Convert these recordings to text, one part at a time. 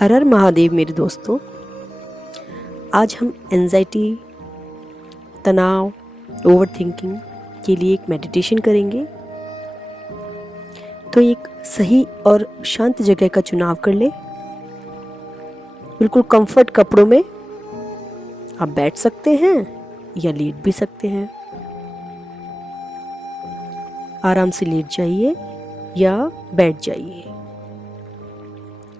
हर हर महादेव मेरे दोस्तों। आज हम एंजाइटी, तनाव, ओवर थिंकिंग के लिए एक मेडिटेशन करेंगे। तो एक सही और शांत जगह का चुनाव कर ले। बिल्कुल कंफर्ट कपड़ों में आप बैठ सकते हैं या लेट भी सकते हैं। आराम से लेट जाइए या बैठ जाइए।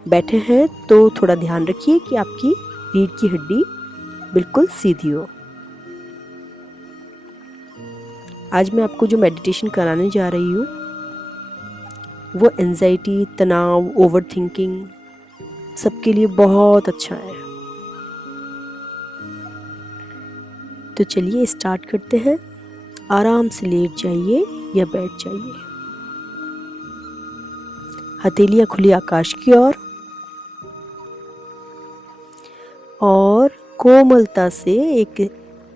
बैठे हैं तो थोड़ा ध्यान रखिए कि आपकी रीढ़ की हड्डी बिल्कुल सीधी हो। आज मैं आपको जो मेडिटेशन कराने जा रही हूँ वो एंजाइटी, तनाव, ओवर थिंकिंग सबके लिए बहुत अच्छा है। तो चलिए स्टार्ट करते हैं। आराम से लेट जाइए या बैठ जाइए। हथेलियां खुली आकाश की ओर और कोमलता से एक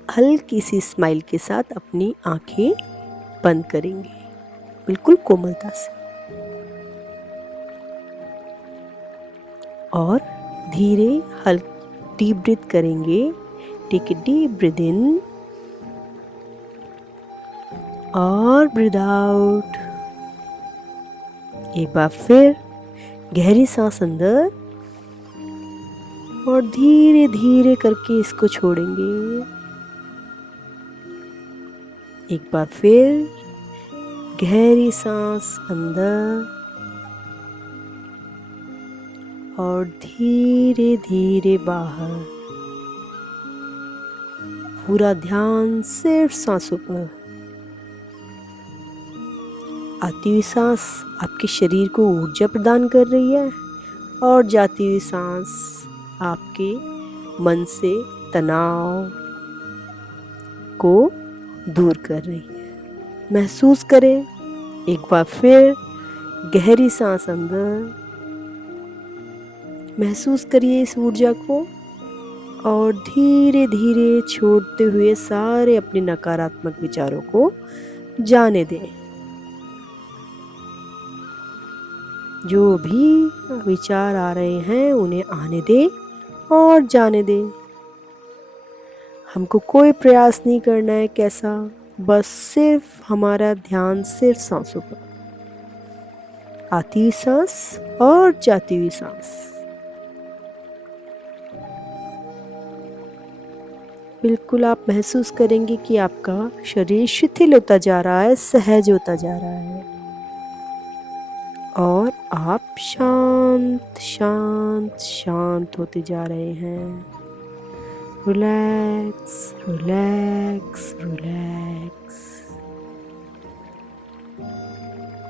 हल्की सी स्माइल के साथ अपनी आंखें बंद करेंगे, बिल्कुल कोमलता से। और धीरे हल्की डीप ब्रीथ करेंगे। टेक ए डीप ब्रीथ इन और ब्रीथ आउट। एक बार फिर गहरी सांस अंदर और धीरे धीरे करके इसको छोड़ेंगे। एक बार फिर गहरी सांस अंदर और धीरे धीरे बाहर। पूरा ध्यान सिर्फ सांसों पर। आती हुई सांस आपके शरीर को ऊर्जा प्रदान कर रही है और जाती हुई सांस आपके मन से तनाव को दूर कर रही है। महसूस करें एक बार फिर गहरी सांस अंदर। महसूस करिए इस ऊर्जा को और धीरे धीरे छोड़ते हुए सारे अपने नकारात्मक विचारों को जाने दें। जो भी विचार आ रहे हैं उन्हें आने दें और जाने दें। हमको कोई प्रयास नहीं करना है कैसा, बस सिर्फ हमारा ध्यान सिर्फ सांसों पर। आती हुई सांस और जाती हुई सांस। बिल्कुल आप महसूस करेंगे कि आपका शरीर शिथिल होता जा रहा है, सहज होता जा रहा है और आप शांत शांत शांत होते जा रहे हैं। Relax relax relax.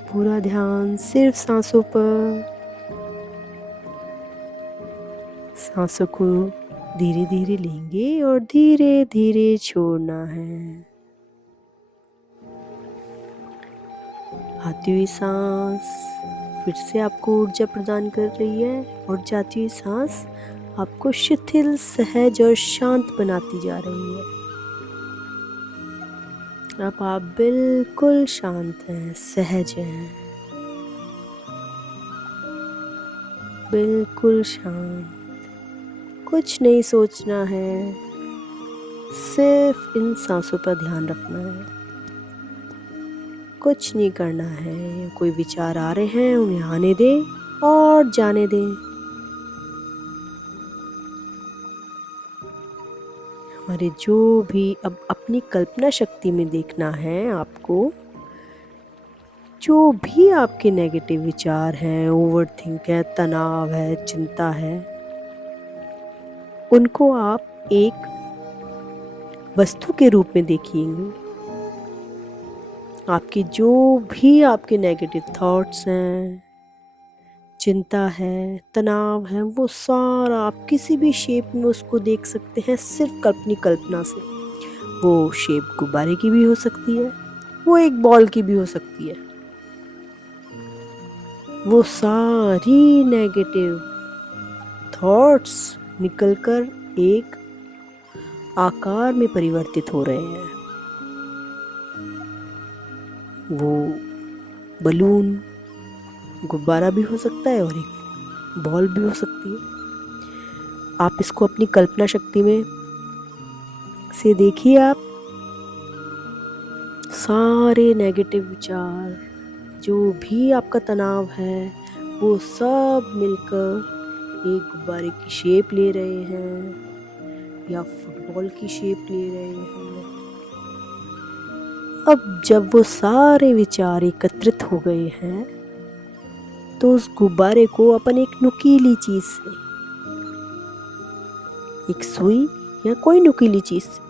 पूरा ध्यान सिर्फ सांसों पर। सांसों को धीरे धीरे लेंगे और धीरे धीरे छोड़ना है। आती हुई सांस फिर से आपको ऊर्जा प्रदान कर रही है और जाती हुई सांस आपको शिथिल, सहज और शांत बनाती जा रही है। अब आप बिल्कुल शांत हैं, सहज हैं, बिल्कुल शांत। कुछ नहीं सोचना है, सिर्फ इन सांसों पर ध्यान रखना है। कुछ नहीं करना है। कोई विचार आ रहे हैं उन्हें आने दें और जाने दें। हमारे जो भी अब अपनी कल्पना शक्ति में देखना है आपको, जो भी आपके नेगेटिव विचार हैं, ओवर थिंक है, तनाव है, चिंता है, उनको आप एक वस्तु के रूप में देखिएंगे। आपके जो भी आपके नेगेटिव थॉट्स हैं, चिंता है, तनाव है, वो सारा आप किसी भी शेप में उसको देख सकते हैं सिर्फ अपनी कल्पना से। वो शेप गुब्बारे की भी हो सकती है, वो एक बॉल की भी हो सकती है। वो सारी नेगेटिव थॉट्स निकलकर एक आकार में परिवर्तित हो रहे हैं। वो बलून, गुब्बारा भी हो सकता है और एक बॉल भी हो सकती है। आप इसको अपनी कल्पना शक्ति में से देखिए। आप सारे नेगेटिव विचार, जो भी आपका तनाव है, वो सब मिलकर एक गुब्बारे की शेप ले रहे हैं या फुटबॉल की शेप ले रहे हैं। अब जब वो सारे विचार एकत्रित हो गए हैं, तो उस गुब्बारे को अपन एक नुकीली चीज से, एक सुई या कोई नुकीली चीज से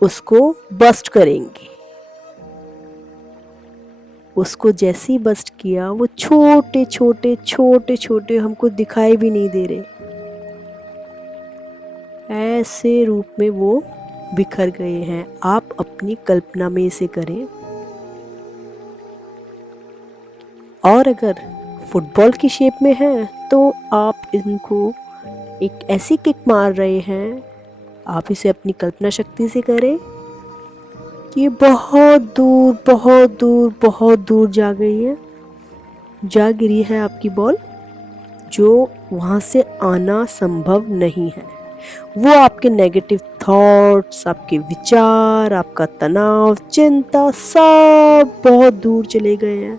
उसको बस्ट करेंगे। उसको जैसे ही बस्ट किया, वो छोटे छोटे छोटे छोटे हमको दिखाई भी नहीं दे रहे, ऐसे रूप में वो बिखर गए हैं। आप अपनी कल्पना में इसे करें। और अगर फुटबॉल की शेप में है तो आप इनको एक ऐसी किक मार रहे हैं, आप इसे अपनी कल्पना शक्ति से करें कि ये बहुत दूर बहुत दूर बहुत दूर जा गई है, जा गिरी है आपकी बॉल, जो वहाँ से आना संभव नहीं है। वो आपके नेगेटिव थॉट्स, आपके विचार, आपका तनाव, चिंता सब बहुत दूर चले गए हैं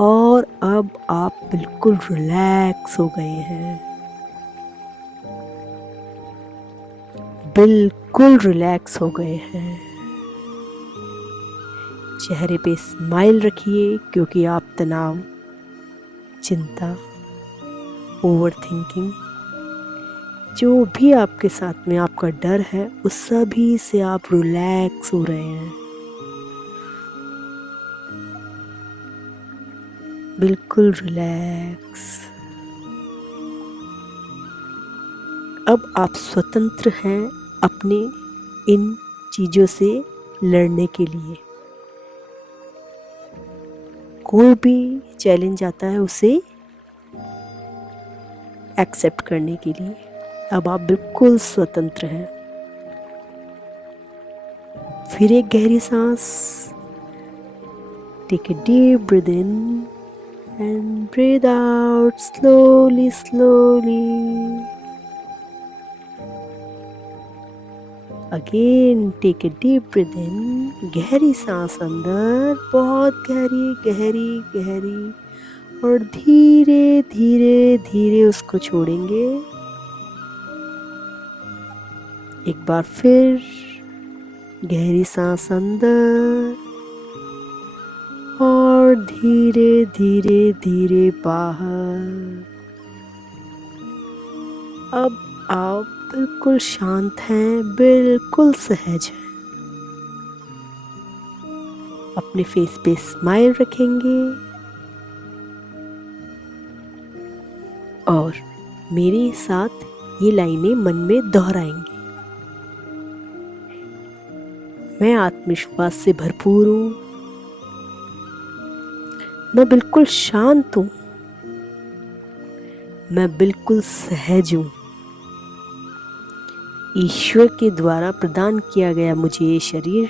और अब आप बिल्कुल रिलैक्स हो गए हैं, बिल्कुल रिलैक्स हो गए हैं। चेहरे पे स्माइल रखिए, क्योंकि आप तनाव, चिंता, ओवर थिंकिंग, जो भी आपके साथ में आपका डर है, उस सभी से आप रिलैक्स हो रहे हैं, बिल्कुल रिलैक्स। अब आप स्वतंत्र हैं अपने इन चीज़ों से लड़ने के लिए। कोई भी चैलेंज आता है उसे एक्सेप्ट करने के लिए अब आप बिल्कुल स्वतंत्र हैं। फिर एक गहरी सांस, take a deep breath in and breathe out slowly slowly. Again take a deep breath in, गहरी सांस अंदर, बहुत गहरी गहरी गहरी, और धीरे धीरे धीरे उसको छोड़ेंगे। एक बार फिर गहरी सांस अंदर और धीरे धीरे धीरे बाहर। अब आप बिल्कुल शांत हैं, बिल्कुल सहज हैं। अपने फेस पे स्माइल रखेंगे और मेरे साथ ये लाइनें मन में दोहराएंगे। मैं आत्मविश्वास से भरपूर हूँ, मैं बिल्कुल शांत हूँ, मैं बिल्कुल सहज हूँ। ईश्वर के द्वारा प्रदान किया गया मुझे ये शरीर,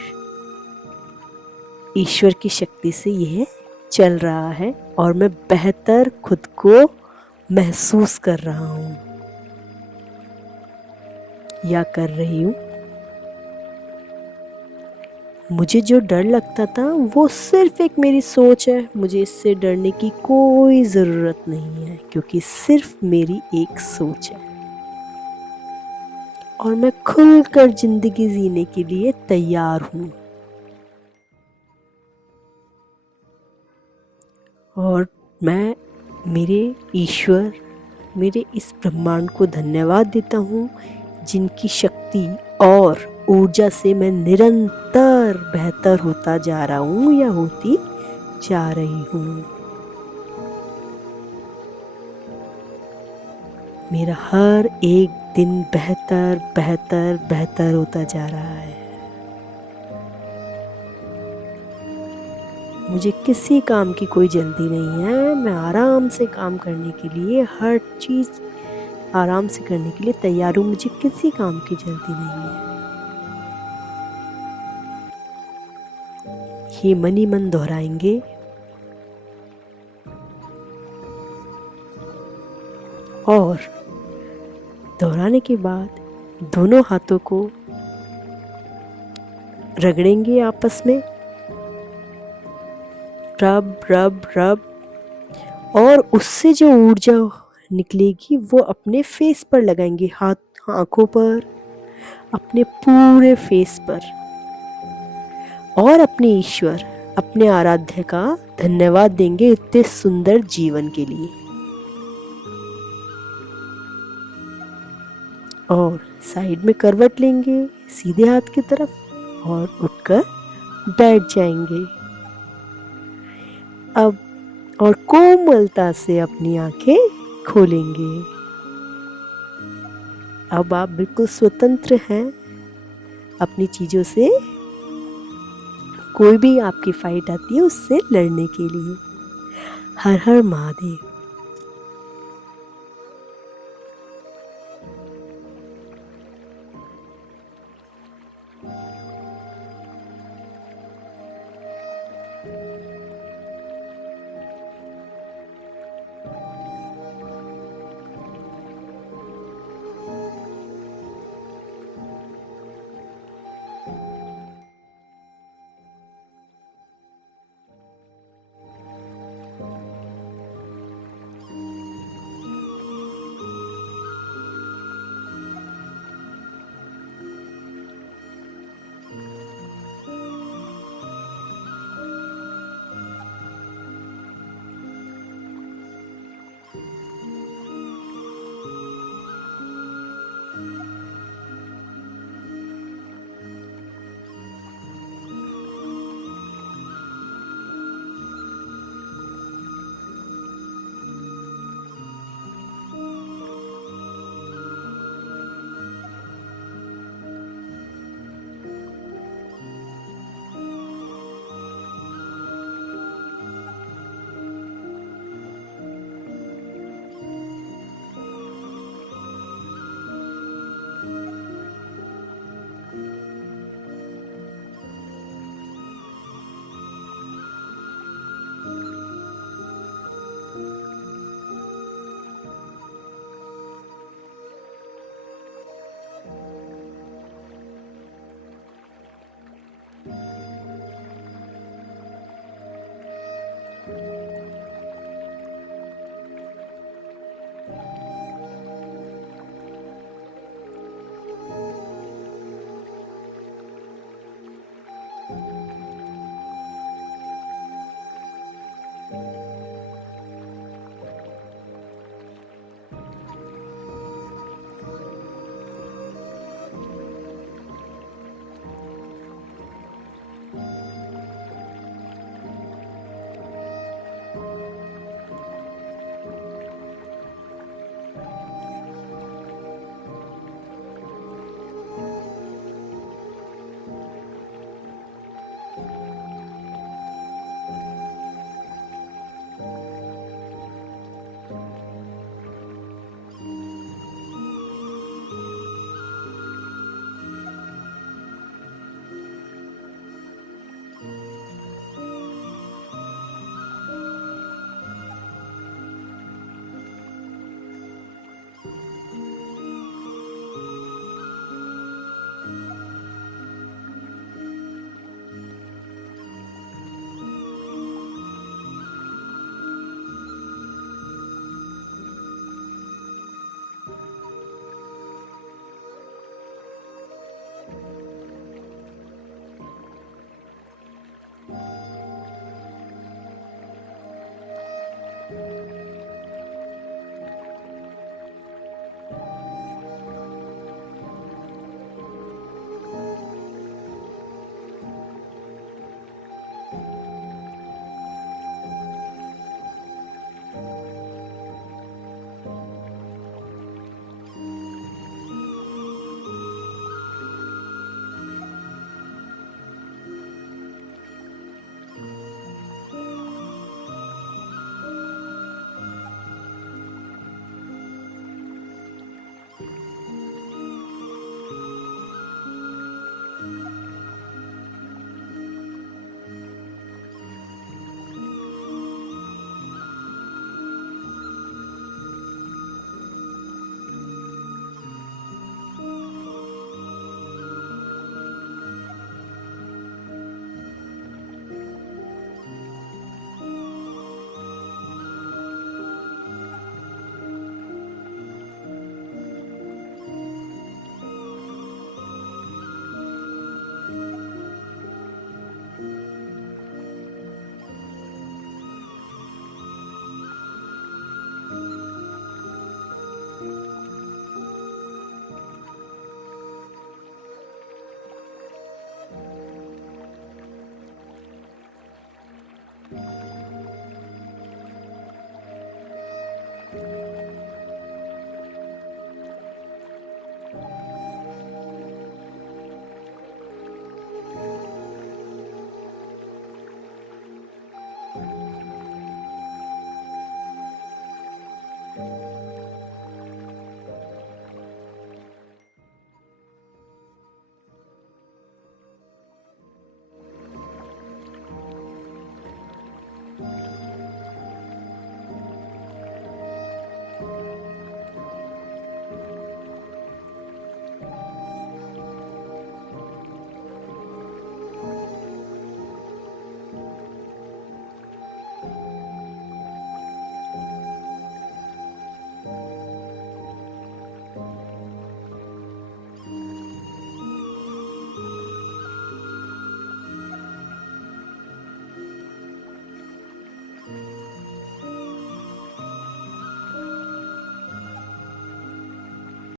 ईश्वर की शक्ति से यह चल रहा है और मैं बेहतर खुद को महसूस कर रहा हूँ या कर रही हूँ। मुझे जो डर लगता था वो सिर्फ एक मेरी सोच है, मुझे इससे डरने की कोई ज़रूरत नहीं है, क्योंकि सिर्फ मेरी एक सोच है और मैं खुलकर जिंदगी जीने के लिए तैयार हूँ। और मैं मेरे ईश्वर, मेरे इस ब्रह्मांड को धन्यवाद देता हूँ, जिनकी शक्ति और ऊर्जा से मैं निरंतर बेहतर होता जा रहा हूँ या होती जा रही हूँ। मेरा हर एक दिन बेहतर बेहतर बेहतर होता जा रहा है। मुझे किसी काम की कोई जल्दी नहीं है, मैं आराम से काम करने के लिए, हर चीज़ आराम से करने के लिए तैयार हूँ, मुझे किसी काम की जल्दी नहीं है। ये मन ही मन दोहराएंगे और दोहराने के बाद दोनों हाथों को रगड़ेंगे आपस में, रब रब रब, और उससे जो ऊर्जा निकलेगी वो अपने फेस पर लगाएंगे, हाथ आंखों पर, अपने पूरे फेस पर, और अपने ईश्वर, अपने आराध्य का धन्यवाद देंगे इतने सुंदर जीवन के लिए। और साइड में करवट लेंगे सीधे हाथ की तरफ और उठकर बैठ जाएंगे। अब और कोमलता से अपनी आंखें खोलेंगे। अब आप बिल्कुल स्वतंत्र हैं अपनी चीज़ों से, कोई भी आपकी फाइट आती है उससे लड़ने के लिए। हर हर महादेव।